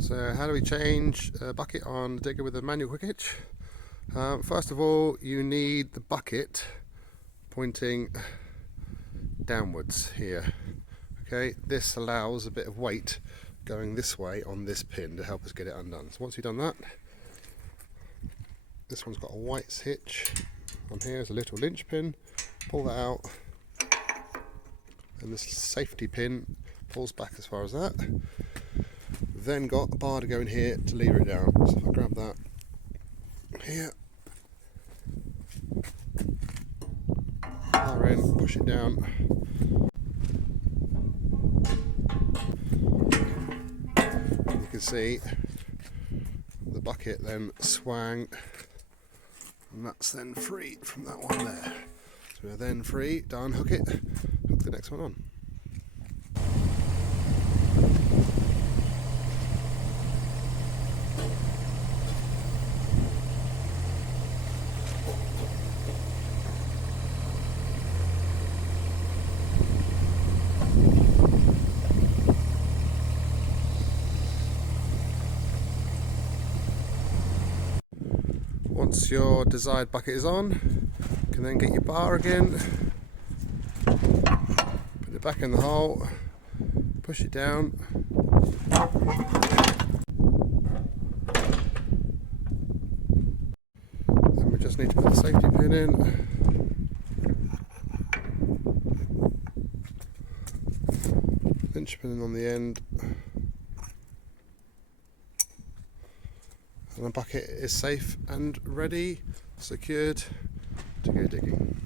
So how do we change a bucket on the digger with a manual quick hitch? First of all, you need the bucket pointing downwards here. Okay, this allows a bit of weight going this way on this pin to help us get it undone. So once you've done that, this one's got a white hitch. On here is a little linch pin. Pull that out, and this safety pin pulls back as far as that. Then got a bar to go in here to lever it down. So if I grab that here, bar in, push it down. You can see the bucket then swang, and that's then free from that one there. So we're then free to unhook it, hook the next one on. Once your desired bucket is on, you can then get your bar again, put it back in the hole, push it down, then we just need to put the safety pin in, pinch pin on the end, and the bucket is safe and ready, secured to go digging.